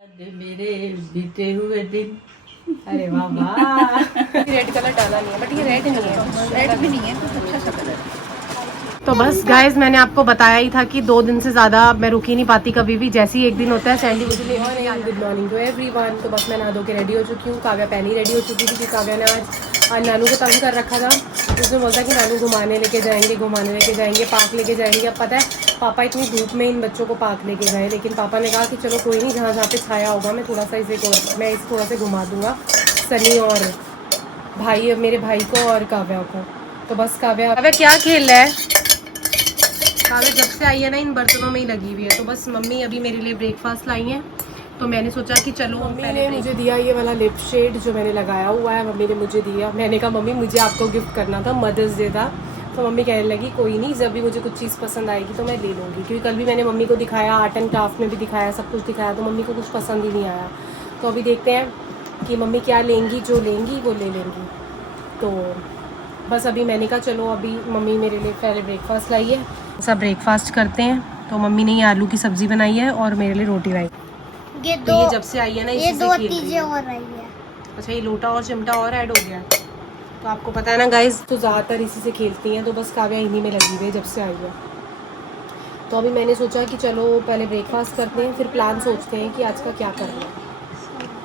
मेरे बीते हुए दिन। अरे वाह वाह। रेड कलर डाला नहीं है, बट ये रेड नहीं है, रेड भी नहीं है, कुछ अच्छा सा कलर। तो बस गाइज मैंने आपको बताया ही था कि 2 दिन से ज़्यादा मैं रुक ही नहीं पाती कभी भी। जैसे ही एक दिन होता है सैंडी मुझे ले गुड मॉर्निंग टू एवरीवन। तो बस मैं नहा धो के रेडी हो चुकी हूँ। काव्या पहले रेडी हो चुकी थी कि काव्या ने आज नानू को तंग कर रखा था। उसने बोलता कि नानू घुमाने लेके जाएंगे पार्क लेके जाएंगे। अब पता है पापा इतनी धूप में इन बच्चों को पार्क लेके गए, लेकिन पापा ने कहा कि चलो कोई नहीं, जहाँ जहाँ पे छाया होगा मैं थोड़ा सा इसे थोड़ा सा घुमा दूँगा सनी और मेरे भाई को और काव्या को। तो बस काव्या क्या खेल रहा है? काव्या जब से आई है ना इन बर्तनों में ही लगी हुई है। तो बस मम्मी अभी मेरे लिए ब्रेकफास्ट लाई हैं, तो मैंने सोचा कि चलो मम्मी ने मुझे दिया ये वाला लिप शेड जो मैंने लगाया हुआ है, मम्मी ने मुझे दिया। मैंने कहा मम्मी मुझे आपको गिफ्ट करना था, मदर्स डे था। तो मम्मी कहने लगी कोई नहीं, जब भी मुझे कुछ चीज़ पसंद आएगी तो मैं ले लूँगी, क्योंकि कल भी मैंने मम्मी को दिखाया, आर्ट एंड क्राफ्ट में भी दिखाया, सब कुछ दिखाया, तो मम्मी को कुछ पसंद ही नहीं आया। तो अभी देखते हैं कि मम्मी क्या लेंगी, जो लेंगी वो ले लेंगी। तो बस अभी मैंने कहा चलो अभी मम्मी मेरे लिए पहले ब्रेकफास्ट लाई है, सब ब्रेकफास्ट करते हैं। तो मम्मी ने ये आलू की सब्ज़ी बनाई है और मेरे लिए रोटी लाई। ये जब से आई है ना ये 2 चीजें और आई है। अच्छा ये लोटा और चिमटा और ऐड हो गया। तो आपको पता है ना गाइज, तो ज़्यादातर इसी से खेलती हैं। तो बस काव्या इन्हीं में लगी हुई है जब से आई है। तो अभी मैंने सोचा कि चलो पहले ब्रेकफास्ट करते हैं, फिर प्लान सोचते हैं कि आज का क्या करना है,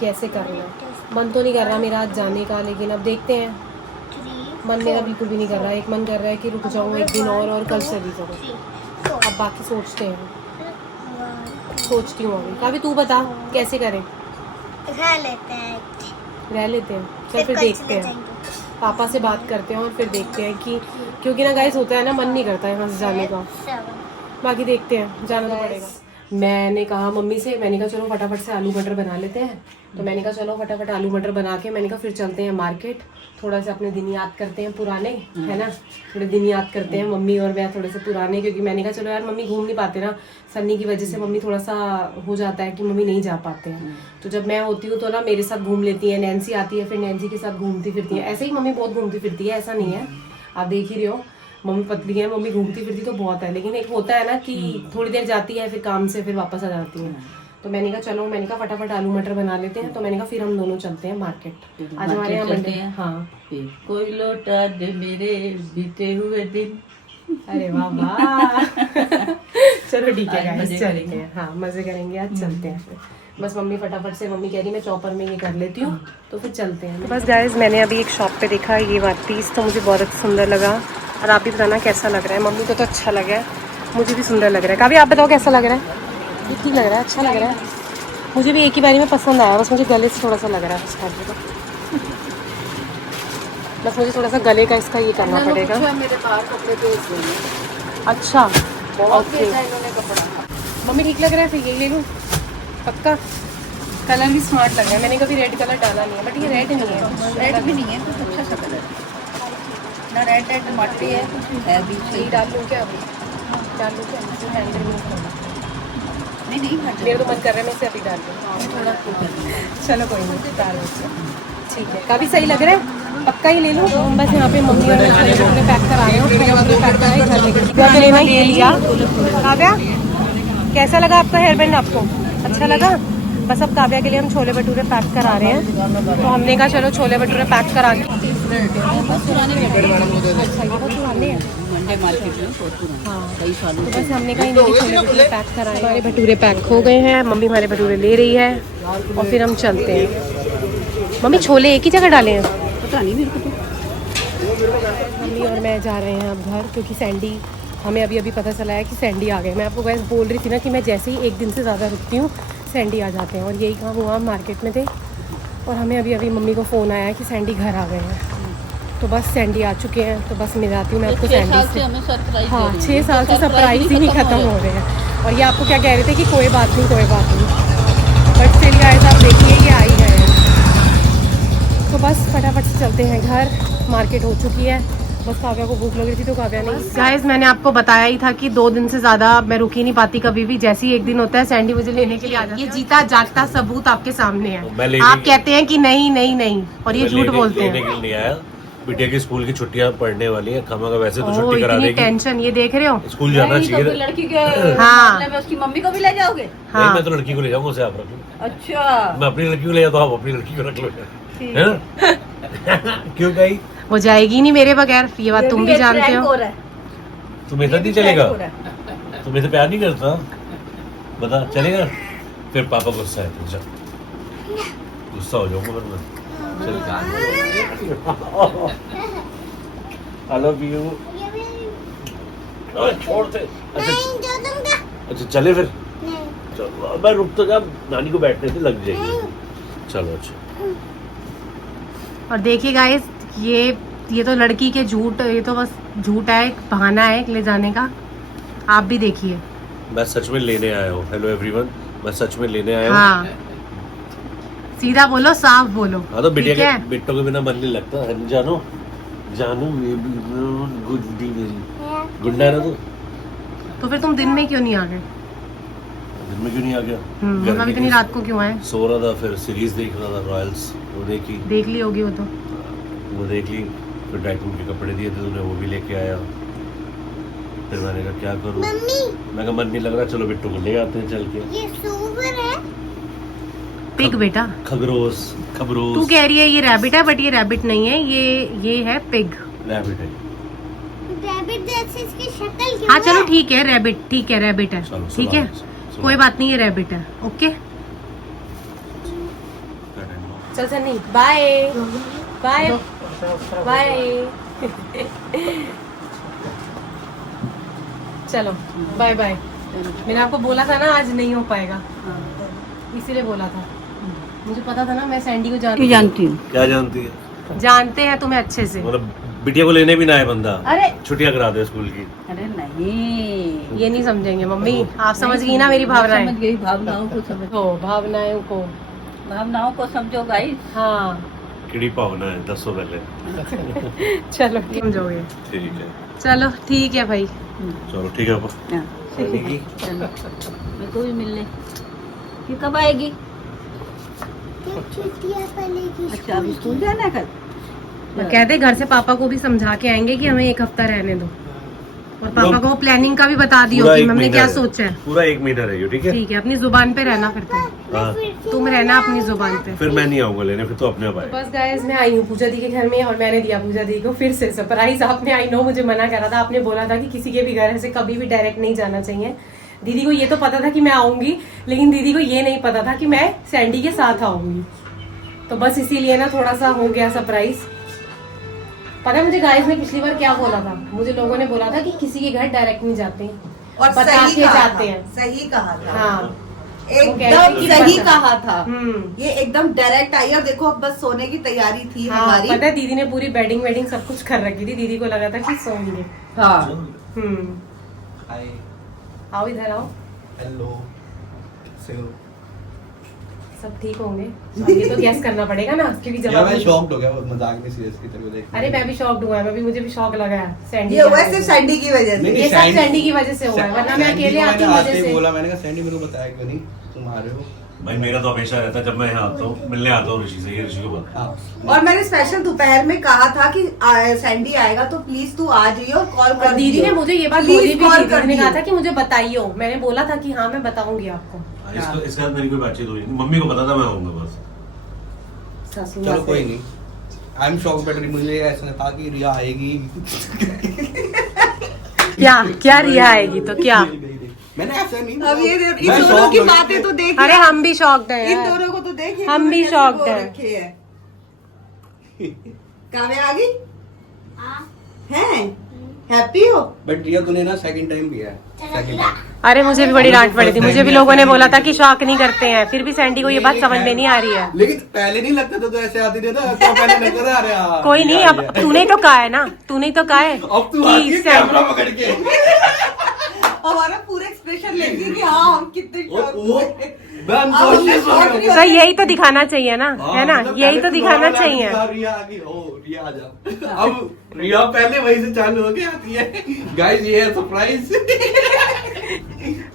कैसे करना है। मन तो नहीं कर रहा मेरा आज जाने का, लेकिन अब देखते हैं। मन मेरा बिल्कुल भी नहीं कर रहा है। एक मन कर रहा है कि रुक जाऊँ एक दिन और कल चली जाऊँ। अब बाकी सोचते हैं, सोचती हूँ अभी। अभी तू बता कैसे करें? रह लेते हैं फिर देखते हैं, पापा से बात करते हैं और फिर देखते हैं कि, क्योंकि ना गाइस होता है ना, मन नहीं करता है वहाँ से जाने का। बाकी देखते हैं, जाना तो पड़ेगा। मैंने कहा मम्मी से, मैंने कहा चलो फटाफट से आलू मटर बना लेते हैं। तो मैंने कहा चलो फटाफट आलू मटर बना के मैंने कहा फिर चलते हैं मार्केट, थोड़ा सा अपने दिन याद करते हैं पुराने, है ना, थोड़े दिन याद करते हैं मम्मी और मैं थोड़े से पुराने। क्योंकि मैंने कहा चलो यार मम्मी घूम नहीं पाते ना, सन्नी की वजह से मम्मी थोड़ा सा हो जाता है कि मम्मी नहीं जा पाते हैं। तो जब मैं होती हूँ तो ना मेरे साथ घूम लेती है, नैन्सी आती है फिर नैन्सी के साथ घूमती फिरती है। ऐसे ही मम्मी बहुत घूमती फिरती है, ऐसा नहीं है, आप देख ही रहे हो। मम्मी पतली है, मम्मी घूमती फिरती तो बहुत है, लेकिन एक होता है ना कि थोड़ी देर जाती है फिर काम से फिर वापस आ जाती है। तो मैंने कहा चलो, मैंने कहा फटाफट आलू मटर बना लेते हैं। तो मैंने कहा फिर हम दोनों चलते हैं मार्केट। आज हमारे यहाँ मंडे है। हाँ कोई लौटा दे मेरे बीते हुए दिन। अरे वाह वाह। चलो ठीक है गाइस, चलेंगे। हाँ मजे करेंगे, आज चलते हैं फिर। बस मम्मी फटाफट से, मम्मी कह रही मैं चॉपर में ये कर लेती हूँ, तो फिर चलते हैं। तो बस गाइस मैंने अभी एक शॉप पे देखा ये वाला पीस, तो मुझे बहुत सुंदर लगा। और आप भी बताना कैसा लग रहा है। मम्मी को तो अच्छा लगा है, मुझे भी सुंदर लग रहा है। काभी आप बताओ कैसा लग रहा है? ठीक लग रहा है, अच्छा लग रहा है। मुझे भी एक ही बारी में पसंद आया, बस मुझे गले से थोड़ा सा लग रहा है उसका। बस मुझे थोड़ा सा गले का इसका ये करना पड़ेगा। मेरे पास कपड़े भेज देंगे। अच्छा ओके, इन्होंने कपड़ा। मम्मी ठीक लग रहा है, फिर ये ले लूँ पक्का। कलर भी स्मार्ट लग रहा है। मैंने कभी रेड कलर डाला नहीं है, बट ये रेड नहीं है, रेड भी नहीं है, कुछ अच्छा सा कलर ना। रेड मट्टी है भी। ये डाल लूँ क्या? अभी डाल लूँ क्या? हैंडल नहीं खोला। नहीं मेरे तो मन कर रहा है मैं इसे अभी डाल दूँ। थोड़ा चलो कोई नहीं, डाल दो। ठीक है, काफ़ी सही लग रहा है, पक्का ही ले लूँ। बस यहाँ पे मम्मी और मैं छोले पैक करा रहे हैं, छोले भटूरे पैक कराए घर लेकर लेना ये लिया। काव्या कैसा लगा आपका हेयर बैंड? आपको अच्छा लगा? बस अब काव्या के लिए हम छोले भटूरे पैक करा रहे हैं। तो हमने कहा चलो छोले भटूरे पैक करा के। मंडे मार्केट में बहुत पुराना। हाँ कई सालों तो बस हमने कहा इन्हें भी छोले भटूरे पैक कराए। हमारे भटूरे पैक हो गए हैं, मम्मी हमारे भटूरे ले रही है और फिर हम चलते हैं। मम्मी छोले एक ही जगह डाले हैं? पता नहीं मेरे को तो। मम्मी और मैं जा रहे हैं अब घर, क्योंकि सैंडी, हमें अभी पता चला है कि सैंडी आ गए। मैं आपको वैसे बोल रही थी ना कि मैं जैसे ही एक दिन से ज़्यादा रुकती हूँ सैंडी आ जाते हैं। और यही काम हुआ, मार्केट में थे और हमें अभी मम्मी को फ़ोन आया कि सैंडी घर आ गए हैं। तो बस सैंडी आ चुके हैं। तो बस मिलाती हूँ मैं आपको सैंडी से। हाँ 6 साल से सरप्राइज ही नहीं ख़त्म हो रहे हैं। और ये आपको क्या कह रहे थे कि कोई बात नहीं, बट स्टिल गाइस आप देखिए ये आ ही गए हैं। तो बस फटाफट से चलते हैं घर, मार्केट हो चुकी है। बस काव्या को भूख लग रही थी तो काव्या ने गाइस मैंने आपको बताया ही था कि 2 दिन से ज़्यादा मैं रुक ही नहीं पाती कभी भी। जैसे ही एक दिन होता है सैंडी मुझे लेने के लिए आ जाती है। ये जीता जागता सबूत आपके सामने है। आप कहते हैं कि नहीं नहीं नहीं, और ये झूठ बोलते हैं। बिटिया की स्कूल की छुट्टियां पड़ने वाली है, खामा का वैसे तो ओह, छुट्टी करा इतनी देगी। टेंशन, ये देख रहे हो? स्कूल जाना नहीं, तो चाहिए। फिर लड़की के हाँ। मामले में उसकी मम्मी को भी ले जाओगे? नहीं, मैं तो लड़की को ले जाऊंगा, उसे आप रख लो। अच्छा, मैं अपनी लड़की को ले जाता हूँ, आप अपनी लड़की को रख लो। ठीक है ना? क्यों गई? वो जाएगी नहीं मेरे बगैर, ये बात तुम भी जानते हो। तुम्हें साथ नहीं चलेगा? तुम्हें से प्यार नहीं करता? बता, चलेगा? फिर पापा गुस्सा है तुझे, गुस्सा हो जाऊंगा फिर मैं। I love you. छोड़ दे। अच्छा चले फिर। चलो मैं रुक तो जा, नानी को बैठने से लग जाएगी। चलो अच्छा। और देखिए गाइस, ये तो लड़की के झूठ, ये तो बस झूठ है, एक बहाना है ले जाने का। आप भी देखिए। मैं सच में लेने आया हूँ। हेलो एवरीवन, मैं सच में लेने आया हूँ। हाँ, सीधा बोलो, साफ बोलो। हाँ तो बिटिया ठीक है? के बिट्टो के बिना मन नहीं लगता है। जानो जानू गुड्डी मेरी गुंडा है ना तू। तो फिर तुम दिन में क्यों नहीं आ गए? दिन में क्यों नहीं आ गया? मतलब इतनी रात को क्यों आए? सो रहा था, फिर सीरीज देख रहा था, रॉयल्स वो देखी। देख ली होगी वो तो। वो देख ली, फिर ड्राई फ्रूट के कपड़े दिए थे तूने, वो भी लेके आया। फिर मैंने कहा क्या करूँ, मैं कहा मन नहीं लग रहा, चलो बिट्टू को ले आते हैं चल के। ये सुअर है। पिग बेटा, खबरोस खबरोस। तू कह रही है ये रैबिट है, बट ये रैबिट नहीं है, ये है पिग। रैबिट है। रैबिट जैसे इसकी शक्ल क्यों हाँ चलो है? ठीक है, रैबिट ठीक है, रैबिट है, चलो, ठीक है, सुना। कोई बात नहीं, ये रैबिट है। ओके चल सनी, बाय बाय बाय। चलो बाय बाय। मैंने आपको बोला था ना आज नहीं हो पाएगा, इसीलिए बोला था। मुझे पता था ना, मैं सैंडी को जानती हूँ। क्या जानती है? जानते हैं तुम्हें अच्छे से। मतलब बिटिया को लेने भी ना है बंदा, अरे छुट्टियां करा दे स्कूल की। अरे नहीं, ये नहीं समझेंगे मम्मी, आप समझ गई ना मेरी भावनाएं। समझ गई, भावनाओं को समझ, भावनाओं को, भावनाओं को समझो गाइस। हाँ किड़ी भावना है, 10 पहले। चलो समझोगे। ठीक है, चलो ठीक है भाई। चलो ठीक है पापा। हाँ, चलो मेरे को भी मिलने। फिर कब आएगी? छुट्टियां पड़ेगी। अच्छा, अभी स्कूल जाना है कल? कहते घर से पापा को भी समझा के आएंगे कि हमें 1 हफ्ता रहने दो, और पापा को प्लानिंग का भी बता दियो पूरा कि 1 हमने महीना क्या है। सोचा है। पूरा 1 महीना रहियो, ठीक है? ठीक है, अपनी जुबान पे रहना फिर तुम। हाँ, तुम रहना अपनी जुबान पे। फिर मैं नहीं आऊंगा लेने, फिर तो अपने आप आए। बस गाइस, मैं आई हूँ पूजा दी के घर में, और मैंने दिया पूजा दी को फिर से सरप्राइज। आपने आई नो मुझे मना करा था, आपने बोला था कि किसी के भी घर ऐसे कभी भी डायरेक्ट नहीं जाना चाहिए। दीदी को ये तो पता था कि मैं आऊंगी, लेकिन दीदी को ये नहीं पता था कि मैं सैंडी के साथ आऊंगी। तो बस इसीलिए ना थोड़ा सा हो गया सरप्राइज। पता है मुझे गाइस, मैं पिछली बार क्या बोला था, मुझे लोगों ने बोला था कि किसी के घर डायरेक्ट नहीं जाते हैं, और बता सही के कहा जाते था, हैं। सही कहा था। हाँ, एकदम कि सही बता- कहा था। हम्म। ये एकदम डायरेक्ट आई, और देखो अब बस सोने की तैयारी थी हाँ, हमारी। पता है दीदी ने पूरी बेडिंग वेडिंग सब कुछ कर रखी थी, दीदी को लगा था कि सोएंगे। हाँ, हाय, आओ इधर आओ, हेलो, कैसे हो? सब ठीक होंगे। ये तो गैस करना पड़ेगा ना, क्योंकि यार जब मैं शॉक्ड हो गया, बहुत मजाक में सीरियस की तरह देख। अरे मैं भी शॉक्ड हुआ है, मुझे भी शॉक लगा है सैंडी ये के हुआ बारे सिर्फ में। सैंडी की वजह से। ये सब सैंडी की वजह से हुआ है, वरना मैं अकेले आती मजे से। बोला, मैंने कहा सैंडी मेरे को बताया क्यों नहीं, तुम आ रहे हो। भाई मेरा तो हमेशा रहता है, जब मैं यहाँ आता हूँ मिलने आता हूँ ऋषि से, ये ऋषि को पता। हाँ, और मैंने स्पेशल दोपहर में कहा था कि सैंडी आएगा तो प्लीज तू आ जाइए और कॉल और कर दीदी दियो। ने मुझे ये बात Please बोली भी call थी, कर दीदी ने कहा दियो। था कि मुझे बताइयो। मैंने बोला था कि हाँ मैं बताऊंगी आपको। इसके साथ मेरी कोई बातचीत हुई नहीं, मम्मी को पता था मैं आऊंगा बस। सासू चलो माँ कोई से। नहीं। आई एम शॉक, बट मुझे ऐसा था कि रिया आएगी। क्या रिया आएगी तो क्या? मैंने ऐसा नहीं। अब ये इन मैं दोनों shocked की हो गया। बातें तो देखिए। अरे हम भी शॉक्ड हैं इन यार। दोनों को तो देखिए, हम भी कैसे shocked बोल हैं। रखे हैं। काव्या आ गई? हैं? हैप्पी हो? बट रिया तूने ना सेकंड टाइम किया है, सेकंड टाइम। अरे मुझे भी बड़ी डांट पड़ी थी, मुझे भी लोगों ने बोला था कि शॉक नहीं करते हैं, फिर भी सैंडी को ये बात समझ में नहीं आ रही है। लेकिन पहले नहीं लगता था, तो ऐसे आती थी ना, तो पहले लगता था अरे हाँ, कोई नहीं, रिया अब आई है। तूने तो कहा है ना, तूने तो कहा है अब तू कि आती है सैंडी- कैमरा पकड़ के। हमारा पूरा एक्सप्रेशन लेगी कि हाँ हम कितने shocked वो हुए। मैं unconscious हो shocked गया। तो यही तो दिखाना चाहिए ना, हाँ, है ना, मतलब यही पहले तो तू दिखाना normal आती चाहिए। थी, हाँ, रिया आ गई, ओ रिया आ जा। अब रिया पहले वहीं से चालू हो के आती है। गाइस ये है सरप्राइज।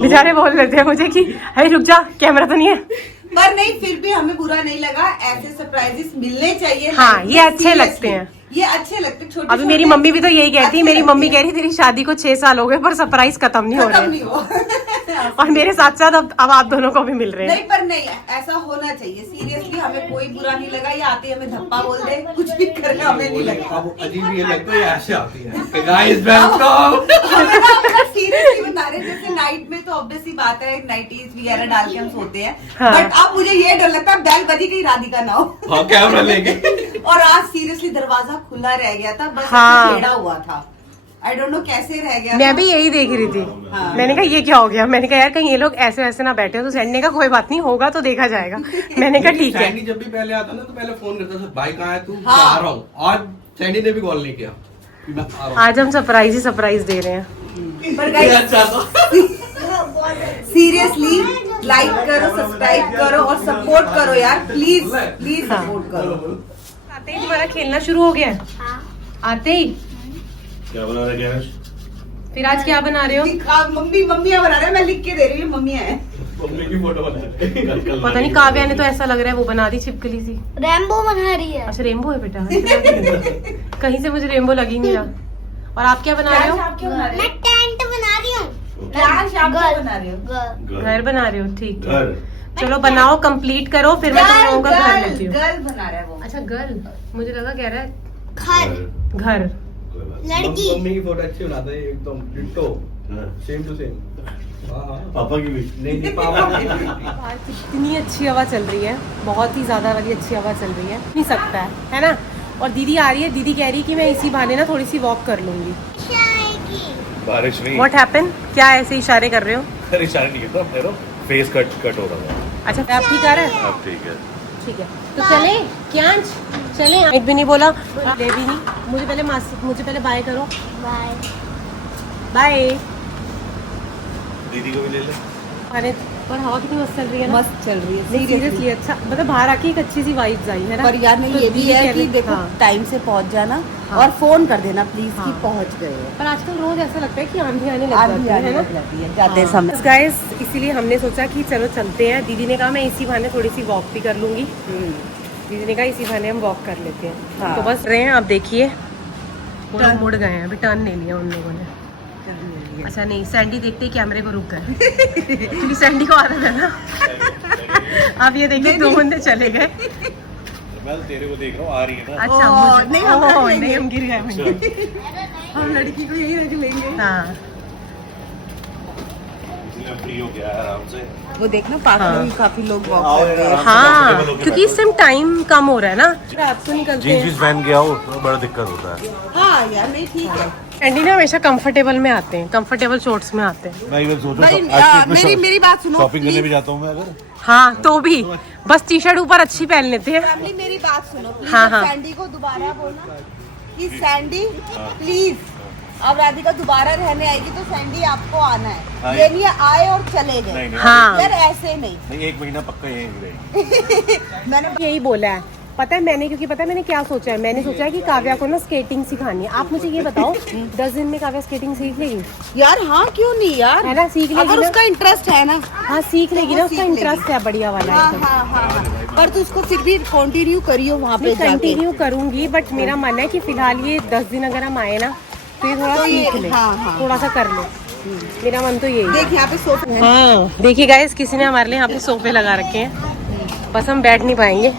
बेचारे बोल रहे थे मुझे कि अरे रुक जा, कैमरा तो नहीं है। पर नहीं, फिर भी हमें बुरा नहीं लगा, ऐसे सरप्राइजेस मिलने चाहिए। हाँ, ये अच्छे Seriously, लगते हैं। ये अच्छे लगते छोटे। अभी मेरी मम्मी भी तो यही कहती है, मेरी मम्मी कह रही तेरी शादी को 6 साल हो गए पर सरप्राइज खत्म नहीं हो खत्म रहे नहीं हो। और मेरे साथ साथ अब आप दोनों को भी मिल रहे हैं। नहीं पर नहीं, ऐसा होना चाहिए। सीरियसली हमें कोई बुरा नहीं लगा। ये आते हमें धप्पा बोल दे, कुछ भी करे हमें नहीं लगा। अब अजीब ये लगता है ये ऐसे आती है। Guys welcome. सीरियसली बता रहे हैं, जैसे नाइट में तो ऑब्वियसली बात है नाइटीज वगैरह डाल के हम सोते हैं, हाँ। बट अब मुझे ये डर लगता है बैल बजी कहीं राधिका ना हो। हाँ कैमरा लेके। और आज सीरियसली दरवाजा खुला रह गया था, बस हाँ। छेड़ा हुआ था। आई डोंट नो कैसे रह गया मैं था। भी यही देख रही थी। हाँ। मैंने कहा ये क्या हो गया, मैंने कहा यार कहीं ये लोग ऐसे वैसे ना बैठे हो। तो सैंडी ने कहा कोई बात नहीं, होगा तो देखा जाएगा। मैंने कहा ठीक है। सैंडी जब भी पहले आता ना तो पहले फोन करता था, भाई कहाँ है तू? हाँ। मैं आ रहा हूँ। आज सैंडी ने भी कॉल नहीं किया कि मैं आ रहा हूँ। आज हम सरप्राइज ही सरप्राइज दे रहे हैं। पर ये गाइस अच्छा था। सीरियसली लाइक करो, सब्सक्राइब करो और सपोर्ट करो यार, प्लीज प्लीज हाँ। सपोर्ट करो। आते ही तुम्हारा खेलना शुरू हो गया है? आते ही क्या बना रहे गैनेश? फिर आज क्या बना रहे हो? मम्मियाँ बना रहे हैं, मैं लिख के दे रही हूँ मम्मियाँ हैं। मम्मी की फोटो बना रहे। पता नहीं काव्या ने तो ऐसा लग रहा है वो बना दी छिपकली सी। रैम्बो बना रही है। अच्छा रेनबो है बेटा। कहीं से मुझे रेनबो लगी नहीं रहा। और आप क्या बना रहे हो? मैं टेंट बना रही हूँ। बना रही हूँ गर्ल। घर बना रहे हो? ठीक है, घर। चलो बनाओ, कंप्लीट करो, फिर मैं तुम लोगों का घर लेती हूँ। गर्ल बना रहा है वो। अच्छा गर्ल, मुझे लगा कह रहा है घर। घर। कोई बात नहीं। लड़की। मम्मी की फोटो अच्छी बनाता है एकदम डिट्टो, हाँ। Same to same. हाँ पापा की भी। नहीं पापा की भी। बाहर कितनी अच्छी हवा चल रही है, बहुत ही ज्यादा वाली अच्छी हवा चल रही है, नहीं सकता है ना। और दीदी आ रही है, दीदी कह रही है कि मैं इसी बहाने ना थोड़ी सी वॉक कर लूंगी। बारिश नहीं। What happen? क्या ऐसे इशारे कर रहे हो? अरे इशारे नहीं करता, मेरा फेस कट हो रहा है। अच्छा आप ठीक आ रहे हैं? अब ठीक है। ठीक है तो चले क्या? चले? एक भी नहीं बोला, ले भी नहीं। मुझे पहले बाय करो। बाय। बाय। दीदी को भी ले ले। अरे पर हवा कितनी मस्त चल रही है ना। मस्त चल रही है नहीं सीरियसली अच्छा, मतलब बाहर आके एक अच्छी सी वाइब्स आई है ना। पर यार नहीं, तो ये भी दीदी है कह कि रही- देखो हाँ। टाइम से पहुंच जाना हाँ। और फोन कर देना प्लीज हाँ। कि पहुंच गए हैं। पर आजकल रोज ऐसा लगता है कि आंधी आने लग आंधी जाती है आने ना। लग जाती है जाते समय। गाइस इसीलिए हमने सोचा कि चलो चलते हैं। दीदी ने कहा मैं इसी बहाने थोड़ी सी वॉक भी कर लूंगी। दीदी ने कहा इसी बहाने हम वॉक कर लेते हैं। हाँ। तो बस रहे हैं, आप देखिए वो लोग मुड़ गए हैं, अभी टर्न ले लिया उन लोगों ने। अच्छा नहीं, सैंडी देखते ही कैमरे को रुक गए क्योंकि सैंडी को आदत है ना। अब ये देखिए दो बंदे चले गए। मैं तो तेरे को देख रहा हूँ, आ रही है ना। अच्छा ओह, मुझे- नहीं, हम ओह, रख लेंगे। नहीं हम गिर गए। हम लड़की को यही रख लेंगे। हाँ इसलिए फ्री हो गया है आराम से। वो देखना पास में हाँ। भी काफी लोग वॉक आओ कर यार, रहे हैं। आराम से हाँ comfortable होके क्योंकि इस बैठो। टाइम टाइम कम हो रहा है ना, रात को निकलते जीन्स हैं। वीन्स पहन के आओ तो बड़ा दिक्कत होता है। हाँ यार नहीं ठीक है। सैंडी ना हमेशा कंफर्टेबल में आते हैं, कंफर्टेबल शॉर्ट्स में आते हैं। मैं इवन सोच भाई, रहा हूँ मेरी बात सुनो, शॉपिंग करने please। भी जाता हूँ मैं अगर। हाँ तो भी बस टी शर्ट ऊपर अच्छी पहन लेते हैं। फैमिली मेरी बात सुनो प्लीज। हाँ, हाँ। सैंडी को दोबारा बोलना कि सैंडी प्लीज, अब राधिका दोबारा रहने आएगी तो सैंडी आपको आना हाँ। है। ये नहीं आए और चले नहीं गए नहीं हाँ यार, ऐसे नहीं। नहीं, एक महीना पक्का यहीं रहेगी। मैंने यही बोला है, पता है मैंने, क्योंकि पता है मैंने क्या सोचा है, मैंने सोचा है कि काव्या को ना स्केटिंग सिखानी है। आप मुझे ये बताओ 10 दिन में काव्या स्केटिंग सीख लेगी? यार हाँ क्यों नहीं यार, है ना, सीख लेगी अगर ना? उसका इंटरेस्ट है ना। हाँ सीख लेगी ना, सीख उसका लेगी। इंटरेस्ट है बढ़िया वाला हाँ एकदम। हाँ हाँ, पर तू उसको फिर भी कंटिन्यू करियो वहाँ पे मैं जाके। कंटिन्यू करूंगी, बट मेरा मन है कि फिलहाल ये 10 दिन अगर हम आए ना तो ये थोड़ा तो ये- सीख ले, हाँ, हाँ। थोड़ा सा कर ले। मेरा मन तो यही है। देख यहाँ पे सोफे हैं। हाँ देखिए गाइस, किसी ने हमारे लिए यहाँ पे सोफे लगा रखे हैं, बस हम बैठ नहीं पाएंगे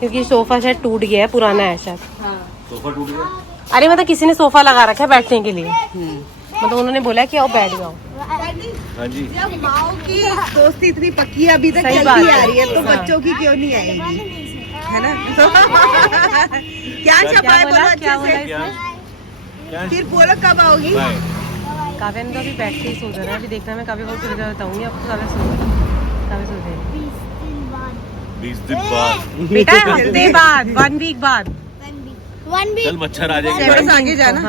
क्योंकि सोफा शायद टूट गया है, पुराना है शायद। सोफा टूट गया। अरे मतलब किसी ने सोफा लगा रखा है बैठने के लिए, मतलब उन्होंने बोला कि आओ बैठ जाओ। हाँ जी। जब माओ की दोस्ती इतनी पक्की है अभी तक सही चलती बात है। आ रही है तो हाँ। बच्चों की क्यों नहीं आएगी, है ना। क्या क्या छपाए बोला, बोलो क्या अच्छे बोला से। क्या क्या फिर बोलो कब आओगी। बाय। काव्या ने तो अभी बैठ के ही सो जाना है, अभी देखना मैं काव्या को फिर बताऊंगी आपको। काव्या सो गई, काव्या सो जाएगी 20 दिन बाद। बेटा, हफ्ते बाद, 1 वीक बाद। One week. चल मच्छर आ जाएंगे। थोड़ा सा आगे जाना। हाँ।